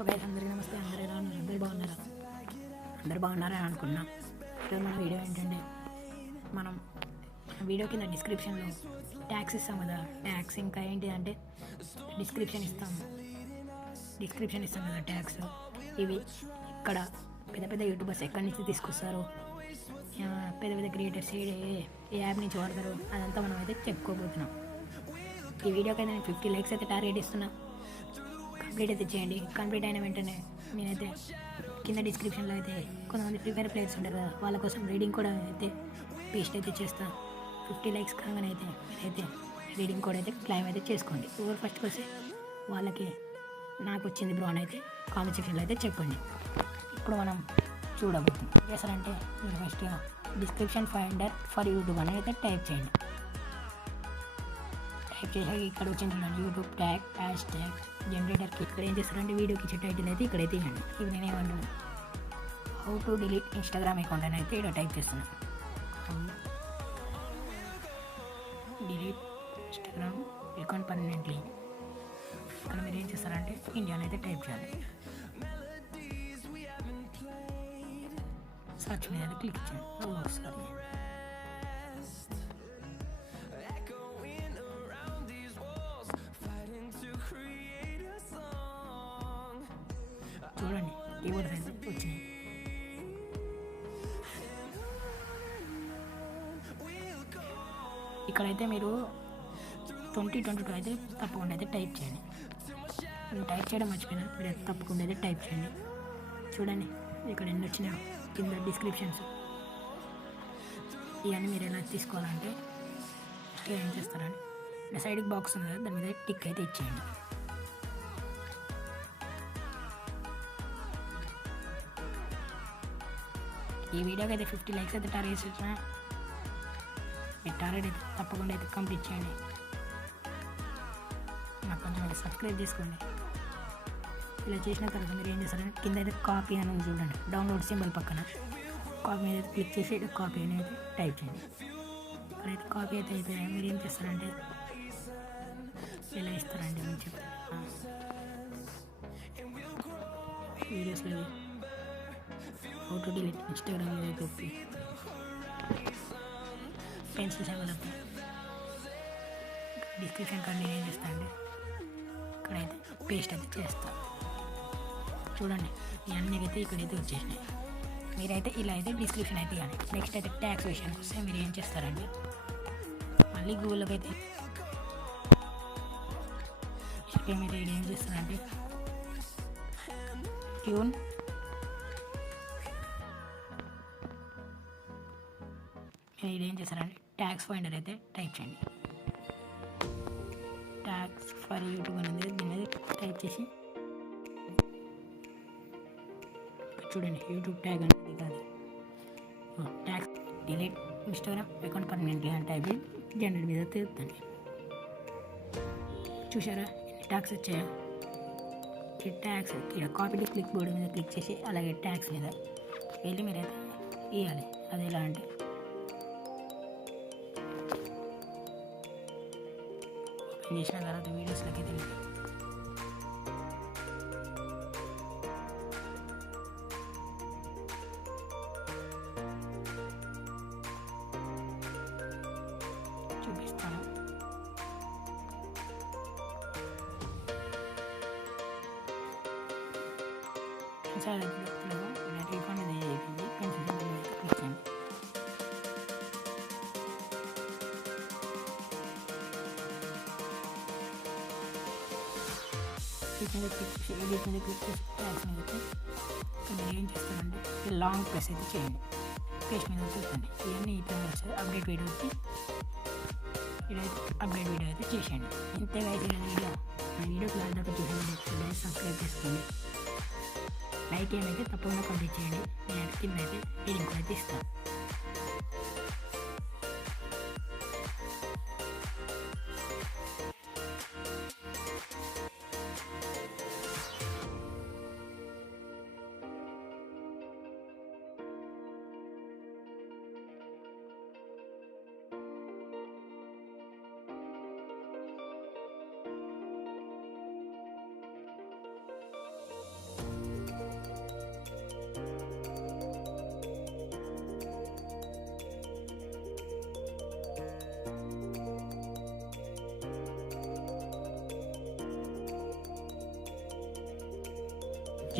So guys అందరికీ నమస్తే. అందరూ ఎలా ఉన్నారు? అందరు బాగున్నారా అని అనుకున్నా. ఈరోజు మన వీడియో ఏంటంటే, మనం వీడియో కింద డిస్క్రిప్షన్లో ట్యాగ్స్ ఇస్తాం కదా. ట్యాగ్స్ ఇంకా ఏంటి అంటే డిస్క్రిప్షన్ ఇస్తాం కదా ట్యాగ్స్. ఇవి ఇక్కడ పెద్ద పెద్ద యూట్యూబర్స్ ఎక్కడి నుంచి తీసుకొస్తారు, పెద్ద పెద్ద క్రియేటర్స్ ఏ యాప్ నుంచి వాడతారు, అదంతా మనం అయితే చెప్పుకోబోతున్నాం. ఈ వీడియోకి అయితే నేను 50 లైక్స్ అయితే టార్గెట్ ఇస్తున్నా. కంప్లీట్ అయితే చేయండి. కంప్లీట్ అయిన వెంటనే నేనైతే కింద డిస్క్రిప్షన్లో అయితే కొంతమంది ఫ్రీ ఫైర్ ప్లేయర్స్ ఉంటారు కదా, వాళ్ళ కోసం రీడింగ్ కూడా అయితే పేస్ట్ అయితే చేస్తాను. 50 లైక్స్ కాగానే అయితే మీరైతే రీడింగ్ కోడ్ అయితే క్లైమ్ అయితే చేసుకోండి. ఎవరు ఫస్ట్కి వస్తే వాళ్ళకి నాకు వచ్చింది బ్రో అని అయితే కామెంట్ సెక్షన్లో అయితే చెప్పండి. ఇప్పుడు మనం చూడబోతున్నాం. చేస్తారంటే మీరు ఫస్ట్గా డిస్క్రిప్షన్ ఫైండర్ ఫర్ యూట్యూబ్ అని అయితే టైప్ చేయండి. టైప్ చేసాక ఇక్కడ వచ్చింది యూట్యూబ్ ట్యాగ్ హ్యాష్ ట్యాగ్ జనరేటర్కి. ఇక్కడ ఏం చేస్తారంటే వీడియోకి ఇచ్చే టైటిల్ అయితే ఇక్కడైతే ఇవ్వండి. ఇవి నేనేమంటున్నాను, how to delete Instagram account అని అయితే ఇక్కడ టైప్ చేస్తున్నాను. Delete Instagram account permanently. ఇక్కడ మీరు ఏం చేస్తారంటే ఇండియా అయితే టైప్ చేయాలి. సర్చ్ మీద క్లిక్ చేయండి. ఒకసారి చూడండి, కీబోర్డ్ అయితే వచ్చినాయి. ఇక్కడైతే మీరు 2022 అయితే తప్పకుండా అయితే టైప్ చేయండి. నేను టైప్ చేయడం మర్చిపోయినా, మీరు తప్పకుండా అయితే టైప్ చేయండి. చూడండి ఇక్కడ ఎన్ని వచ్చినా కింద డిస్క్రిప్షన్స్. ఇవన్నీ మీరు ఎలా తీసుకోవాలంటే ఏం చేస్తారంటే సైడ్కి బాక్స్ ఉంది కదా, దాని మీద టిక్ అయితే ఇచ్చేయండి. ఈ వీడియోకి అయితే 50 లైక్స్ అయితే టార్గెట్ ఇచ్చిన. మీ టార్గెట్ అయితే తప్పకుండా అయితే కంప్లీట్ చేయండి. నాకు కొంచెం అయితే సబ్స్క్రైబ్ చేసుకోండి. ఇలా చేసిన తర్వాత మీరు ఏం చేస్తారంటే కింద అయితే కాపీ అని చూడండి, డౌన్లోడ్ సింబల్ పక్కన కాపీ మీద క్లిక్ చేసి కాపీ అనేది టైప్ చేయండి. ఇక్కడైతే కాపీ అయితే అయిపోయాయి. మీరు ఏం చేస్తారంటే ఇలా ఇస్తారండి నేను చెప్తాను వీడియోస్లో. హౌ టు డిలీట్ ఇన్స్టాగ్రామ్ మీద పెట్టి పెన్సిల్ సింబల్ వస్తాయి. డిస్క్రిప్షన్ కార్డ్ నేను ఏం చేస్తాను అంటే ఇక్కడైతే పేస్ట్ అయితే చేస్తాను. చూడంండి ఇవన్నీ అయితే ఇక్కడైతే వచ్చేసినాయి. మీరైతే ఇలా అయితే డిస్క్రిప్షన్ అయితే ఇవ్వండి. నెక్స్ట్ అయితే ట్యాక్స్ విషయానికి వస్తే మీరు ఏం చేస్తారంటే మళ్ళీ గూగుల్లోకి అయితే మీరు ఏం చేస్తారంటే ట్యూన్ మీరు ఏం చేస్తారంటే ట్యాక్స్ ఫైండర్ అయితే టైప్ చేయండి. ట్యాక్స్ ఫర్ యూట్యూబ్ అనేది దీని మీద టైప్ చేసి చూడండి యూట్యూబ్ ట్యాగ్ అనేది కాదు, tax delete Instagram account permanently అని టైప్ జనరేట్ మీద తిరుగుతుంది. చూసారా ఎన్ని ట్యాక్స్ వచ్చాయో. ఈ ట్యాక్స్ ఇక్కడ కాపీ క్లిక్ బోర్డు మీద క్లిక్ చేసి అలాగే ట్యాక్స్ మీద వెళ్ళి మీరైతే ఇవ్వాలి. అది ఎలా అంటే ఓపెన్ చేసిన తర్వాత వీడియోస్లోకి వెళ్ళి చూపిస్తాను. రీఫండ్ అనేది అయిపోయింది. పెన్సిల్ క్లిక్ చేయండి. క్లిక్ మీద క్లిక్ చేసి ఎడిట్ మీద క్లిక్ చేసి ట్యాక్స్ మీద అయితే మీరు ఏం చేస్తారంటే లాంగ్ ప్రెస్ అయితే చేయండి. పేస్ట్ మీద చూడండి ఇవన్నీ ఇట్లా వస్తుంది. అప్డేట్ వీడియో వచ్చి ఇదైతే అప్డేట్ వీడియో అయితే చేసేయండి. ఇంతగా అయితే వీడియో మన వీడియో క్లాస్ దాకా చూసేయండి. సబ్స్క్రైబ్ చేసుకోండి. లైక్ ఏమైతే తప్పకుండా కంప్లీట్ చేయండి. నేను కింద అయితే రీడింగ్ కూడా అయితే ఇస్తాను.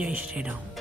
జై శ్రీరామ్.